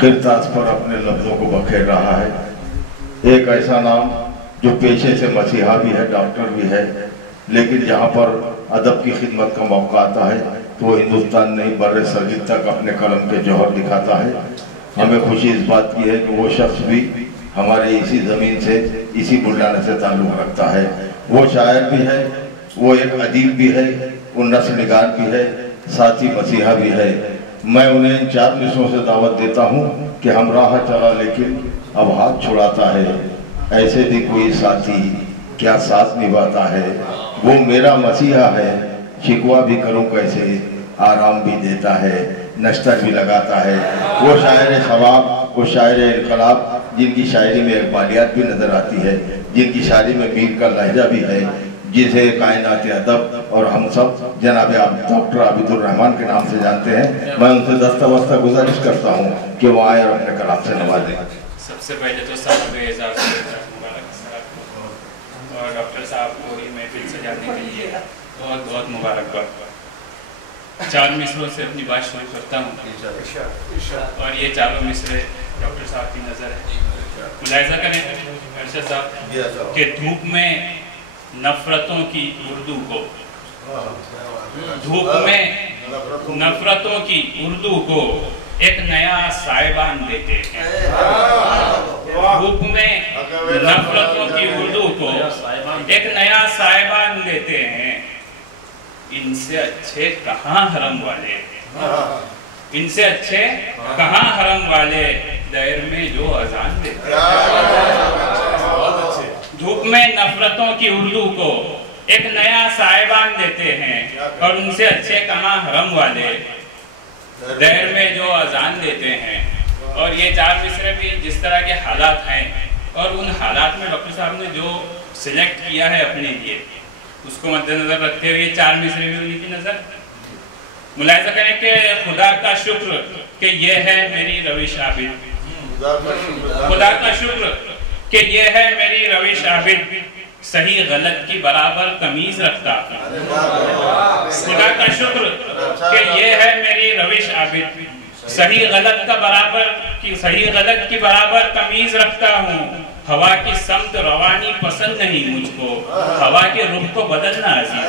किरतास पर अपने लफ्जों को बखेर रहा है। एक ऐसा नाम जो पेशे से मसीहा भी है, डॉक्टर भी है, लेकिन जहाँ पर अदब की खिदमत का मौका आता है तो वो हिंदुस्तान नहीं बर्रे सरजद तक अपने कलम के जौहर दिखाता है। हमें खुशी इस बात की है कि वो शख्स भी हमारे इसी ज़मीन से, इसी बुल्ढाना से ताल्लुक़ रखता है। वो शायर भी है, वो एक अदीब भी है, वो नस्ल निगार भी है, साथ ही मसीहा भी है। मैं उन्हें इन 4 मिसरों से दावत देता हूँ कि हम राह चला लेकिन अब हाथ छुड़ाता है। ऐसे भी कोई साथी क्या साथ निभाता है, वो मेरा मसीहा है। शिकवा भी करूँ कैसे, आराम भी देता है, नश्तर भी लगाता है। वो शायर सवाब, वो शायर इनकलाब, जिनकी शायरी में इकबालियात भी नज़र आती है, जिनकी शायरी में मीर का लहजा भी है, जिसे कायनात अदब और हम सब जनाब डॉक्टर आबिदुर रहमान के नाम से जानते हैं। मैं उनसे दस्ता वस्ता गुजारिश करता हूँ कि वो आए और अपने कलाम से नवाजें। सबसे पहले तो साहब एजाज़ और डॉक्टर साहब को ही महफिल से जाने के लिए बहुत बहुत मुबारकबाद। 4 मिसरों से अपनी बात शुरू करता हूँ और ये 4 मिसरे डॉक्टर साहब की नज़र है। मुलाहिज़ा करें अरशद साहब कि धूप में नफरतों की उर्दू को, धूप में नफरतों की उर्दू को एक नया साइबान देते हैं। धूप में नफरतों की उर्दू को एक नया साइबान देते हैं। इनसे अच्छे कहाँ हरम वाले, इनसे अच्छे कहाँ हरम वाले दैर में जो अजान देते हैं। धूप में नफरतों की उर्दू को एक नया साइबान देते हैं और उनसे अच्छे कहाँ हरम वाले दैर में जो अजान देते हैं। और ये 4 मिसरे भी जिस तरह के हालात हैं और उन हालात में डॉक्टर साहब ने जो सिलेक्ट किया है अपने लिए, उसको मद्देनजर रखते हुए 4 मिसरे भी उन्हीं की नजर। मुलाहिज़ा करें कि खुदा का शुक्र कि ये है मेरी रविश आबिद, खुदा का शुक्र कि ये है मेरी रविश आबिद, सही गलत की बराबर तमीज रखता। खुदा का शुक्र कि ये है मेरी रविश आबिद, सही गलत की बराबर तमीज रखता हूँ। हवा की समत रवानी पसंद नहीं मुझको, हवा के रुख को बदलना अजीज।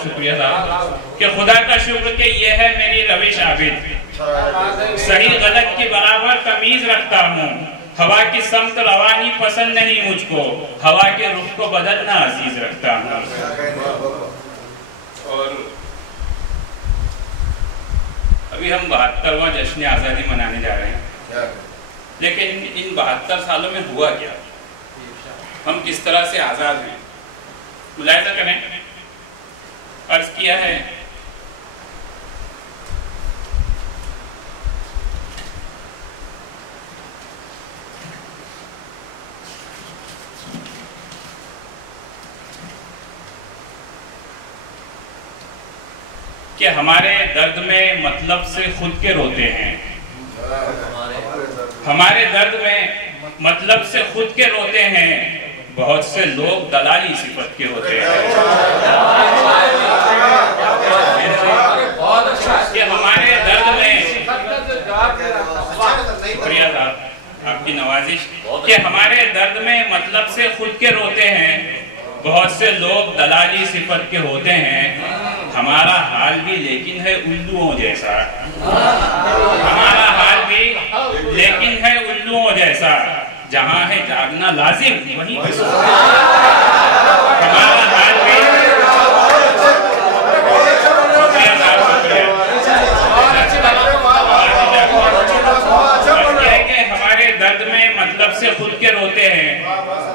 शुक्रिया साहब कि खुदा का शुक्र कि ये है मेरी रविश आबिद, सही गलत की बराबर तमीज रखता हूँ। हवा की समत रवानी पसंद नहीं मुझको, हवा के रुख को बदलना अजीज रखता हूँ। और अभी हम 72वां जश्न आज़ादी मनाने जा रहे हैं, लेकिन इन 72 सालों में हुआ क्या, हम किस तरह से आज़ाद हैं। मुलाहिज़ा करें, अर्ज किया है कि हमारे दर्द में मतलब से खुद के रोते हैं, हमारे दर्द में मतलब से खुद के रोते हैं। बहुत से लोग दलाली सिफत के होते हैं कि हमारे दर्द में, आपकी नवाजिश, कि हमारे दर्द में मतलब से खुद के रोते हैं। बहुत से लोग दलाली सिफत के होते हैं। हमारा हाल भी लेकिन है उल्लुओं जैसा, हमारा हाल भी लेकिन है उल्लुओं जैसा। जहाँ है जागना लाजिम वहीं पे हमारा हाल भी। हमारे दर्द में मतलब से खुद के रोते हैं।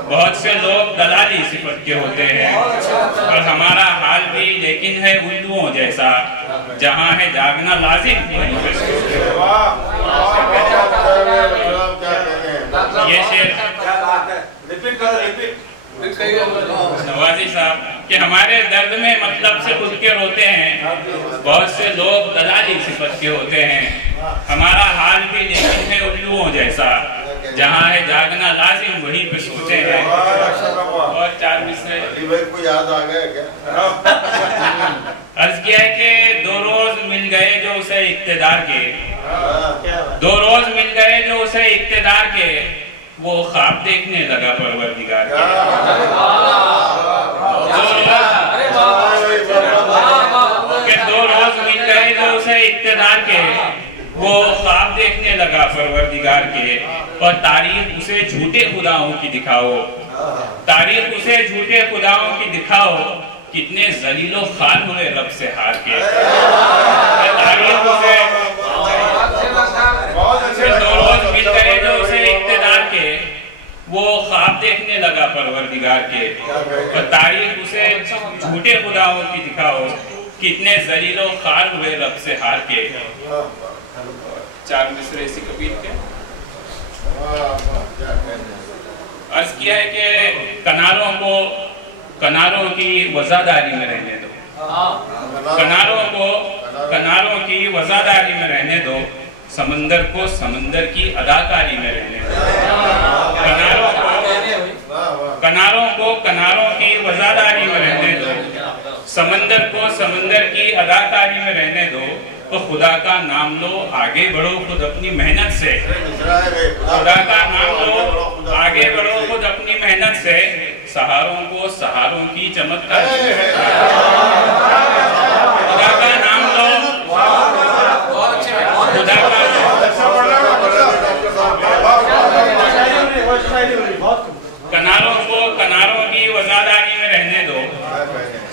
बहुत से लोग दलाली सिफत के होते हैं और हमारा हाल भी लेकिन है उल्लुओं जैसा। जहाँ है जागना लाजिम वहीं पे ये शेर नवाजी साहब कि हमारे दर्द में मतलब से खुद के रोते हैं। बहुत से लोग दलाली सिफत के होते हैं। हमारा हाल भी लेकिन है उल्लुओं जैसा। जहाँ है जागना लाजिम वहीं पे सोते हैं। और 4 मिसरे को याद आ गया क्या? अर्ज किया किया है कि 2 रोज मिल गए जो उसे इक्तिदार के, 2 रोज मिल गए जो उसे इक्तिदार के, वो ख्वाब देखने लगा परवरदिगार के। 2 रोज मिल गए जो उसे इक्तिदार के, वो ख्वाब देखने लगा परवरदिगार के। और तारीफ उसे झूठे खुदाओं की दिखाओ, तारीफ उसे झूठे खुदाओं की दिखाओ, कितने जलीलो खान हुए रब से हार के। तारीफ उसे 2 रोज मिल गए जो उसे इक्तिदार के, वो ख्वाब देखने लगा परवरदिगार के। और तारीफ उसे झूठे खुदाओं की दिखाओ, कितने जलीलो खान हुए रब से हार के। 4 मिसरे इसी कबीर के। अर्ज किया है कि कनारों की वजादारी में रहने दो, कनारों की वजादारी में रहने दो, समंदर को समंदर की अदाकारी में रहने दो। कनारों की वजादारी में रहने दो, समंदर को समंदर की अदाकारी में रहने दो। तो खुदा का नाम लो, आगे बढ़ो खुद अपनी मेहनत से। खुदा का नाम लो, आगे बढ़ो खुद अपनी मेहनत से। सहारों को सहारों की चमत्कार, खुदा का नाम लो, खुदा का कनारों की वजादारी में रहने दो,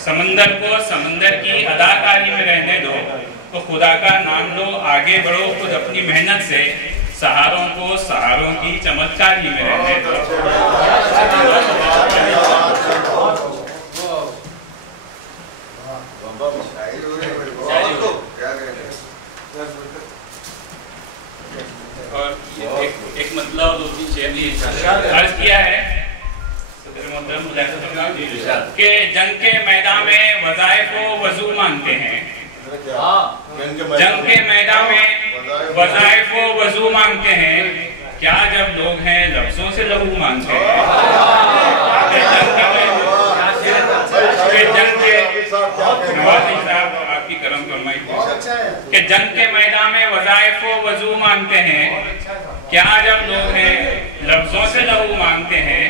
समंदर को समंदर की अदाकारी में रहने दो। तो खुदा का नाम लो, आगे बढ़ो खुद अपनी मेहनत से। सहारों को सहारों की चमत्कारी में रहने दो। और एक मतलब 2-3 शेर अर्ज किया है कि जंग के मैदान में वज़ाइफ को वज़ू मांगते हैं, जंग के मैदान में वज़ाइफ को वज़ू मांगते हैं। क्या जब लोग हैं लफ्जों से लहू मांगते हैं। आपकी करम फरमाई कि जंग के मैदान में वज़ाइफ को वज़ू मांगते हैं। क्या जब लोग हैं लफ्जों से लहू मांगते हैं।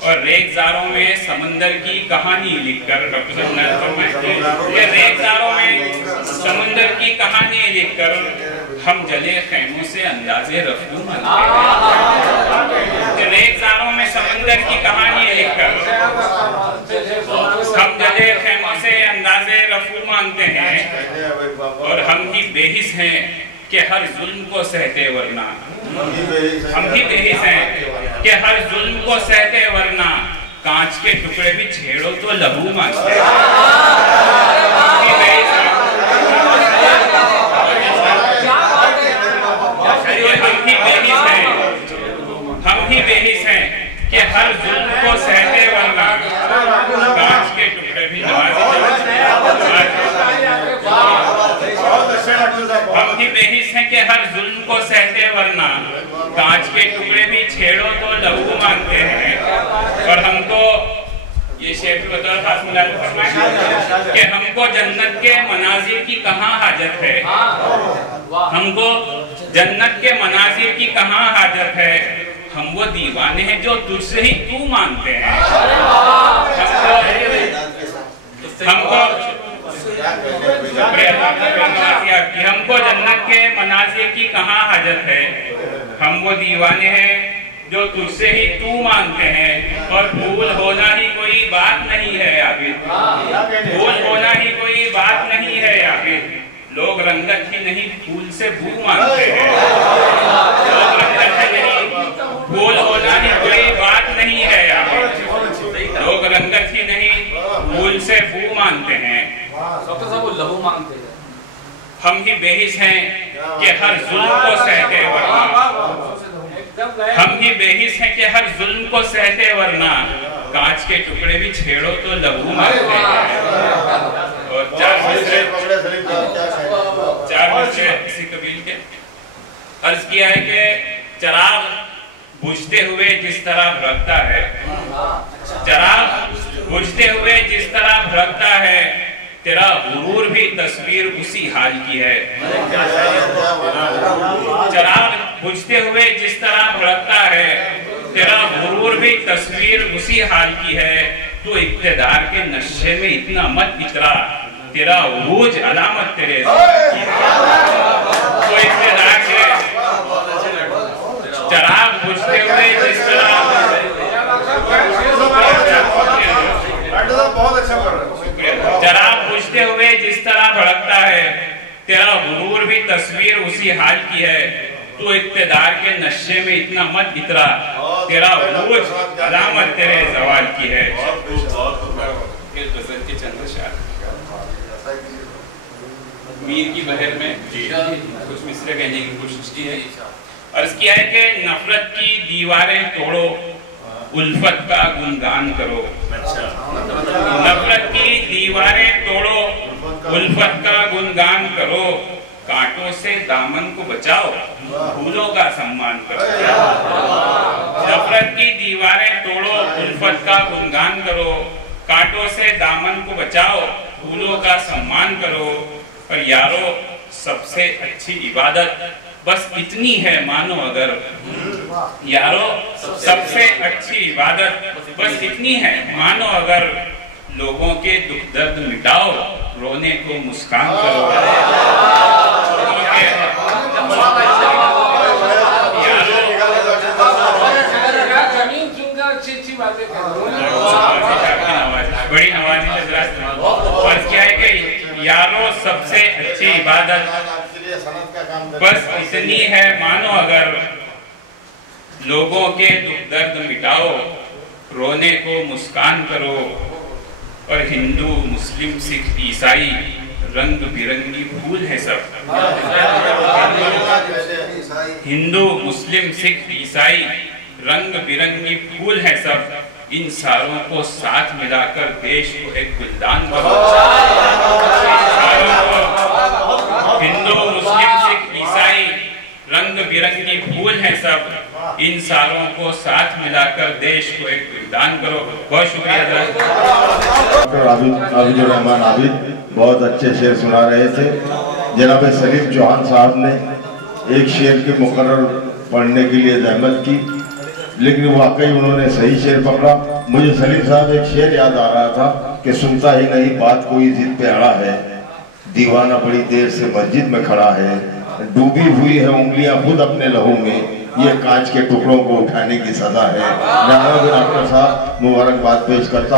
और रेगजारों में समंदर की कहानी लिखकर, रेगजारों में समंदर की कहानी लिखकर हम जले खैमों से अंदाजे रफ्यू मांगते हैं। रेगजारों में समंदर की कहानी लिखकर हम जले खैमों से अंदाजे रफ्यू मांगते हैं। और हम ही बेहिस हैं कि हर जुल्म को सहते, वरना हम ही बेहिस हैं कि हर जुल्म को सहते, वरना कांच के टुकड़े भी छेड़ो तो लहू मांगते हैं। हम ही बेहिस हैं कि हर जुल्म को सहते, वरना कांच के टुकड़े भी हम ही बेहिस हैं कि हर जुल्म को सहते, वरना कांच के टुकड़े भी छेड़ो तो लहू मांगते हैं। और हमको ये शेर भी बता खास मुलाज़ फरमाए कि हमको जन्नत के मनाजिर की कहाँ हाजत है, हमको जन्नत के मनाजिर की कहाँ हाजत है। हम वो दीवाने हैं जो तुझसे ही तू मांगते हैं। हमको जन्नत के मनाजिर की कहाँ हाजत है। हम वो दीवाने हैं जो तुझसे ही तू मांगते हैं। और भूल होना ही कोई बात नहीं है आबिद, भूल होना ही कोई बात नहीं है आबिद। लोग रंगत ही नहीं फूल से बू मांगते हैं। लोग रंगत ही नहीं, भूल होना ही कोई बात नहीं है आबिद। लोग रंगत ही नहीं फूल से बू मांगते हैं। डॉक्टर साहब वो लहू मांगते हैं। हम ही बेहिस हैं कि हर जुल्म को सहते, वरना हम ही बेहिस हैं कि हर जुल्म को सहते, वरना कांच के टुकड़े भी छेड़ो तो लहू मांगते हैं। और 4 मिसरे इसी कबील के अर्ज किया है कि चिराग बुझते हुए जिस तरह भड़कता है, चिराग बुझते हुए जिस तरह भड़कता है, तेरा गुरूर भी तस्वीर उसी हाल की है। चराग बुझते हुए जिस तरह भड़कता है, तेरा गुरूर भी तस्वीर उसी हाल की है। तू इक़्तिदार के नशे में इतना मत इतरा, तेरा उरूज अलामत तेरे की है। तो इक़्तिदार के चराग बुझते हुए जिस तरह चराग बुझते हुए जिस तरह भड़कता है, तेरा गुरूर भी तस्वीर उसी हाल की है। तू इक़्तिदार के नशे में इतना मत इतरा, तेरा उरूज अलामत तेरे ज़वाल की है। मीर की बहर में कुछ मिसरे कहने की कोशिश की है। अर्ज़ किया है कि नफरत की दीवारें तोड़ो, उल्फत का गुणगान करो। नफरत की दीवारें तोड़ो, उल्फत का गुणगान करो। कांटों से दामन को बचाओ, फूलों का सम्मान करो। नफरत की दीवारें तोड़ो, उल्फत का गुणगान करो। कांटों से दामन को बचाओ, फूलों का सम्मान करो। और यारो सबसे अच्छी इबादत बस इतनी है मानो अगर, यारो सबसे अच्छी इबादत बस इतनी है मानो अगर। लोगों के दुख दर्द मिटाओ, रोने को मुस्कान करो। बड़ी नवाजी और क्या है कि यारो सबसे अच्छी इबादत बस इतनी है मानो अगर। लोगों के दुख दर्द मिटाओ, रोने को मुस्कान करो। और हिंदू मुस्लिम सिख ईसाई रंग बिरंगी फूल है सब। हिंदू मुस्लिम सिख ईसाई रंग बिरंगी फूल है सब। इन सारों को साथ मिलाकर देश को एक गुलदान करो। हिंदू मुस्लिम सिख ईसाई रंग बिरंगी फूल है सब। इन सारों को साथ मिलाकर देश को एक गुलदान करो। बहुत शुक्रिया। डॉक्टर आबिदुर रहमान आबिद बहुत अच्छे शेर सुना रहे थे। जनाब सलीम चौहान साहब ने एक शेर के मुकर्रर पढ़ने के लिए जहमत की, लेकिन वाकई उन्होंने सही शेर पकड़ा। मुझे सलीम साहब एक शेर याद आ रहा था कि सुनता ही नहीं बात कोई जिद पे अड़ा है, दीवाना बड़ी देर से मस्जिद में खड़ा है, डूबी हुई है उंगलियां खुद अपने लहू में, ये कांच के टुकड़ों को उठाने की सजा है। डॉक्टर साहब मुबारकबाद पेश करता हूँ।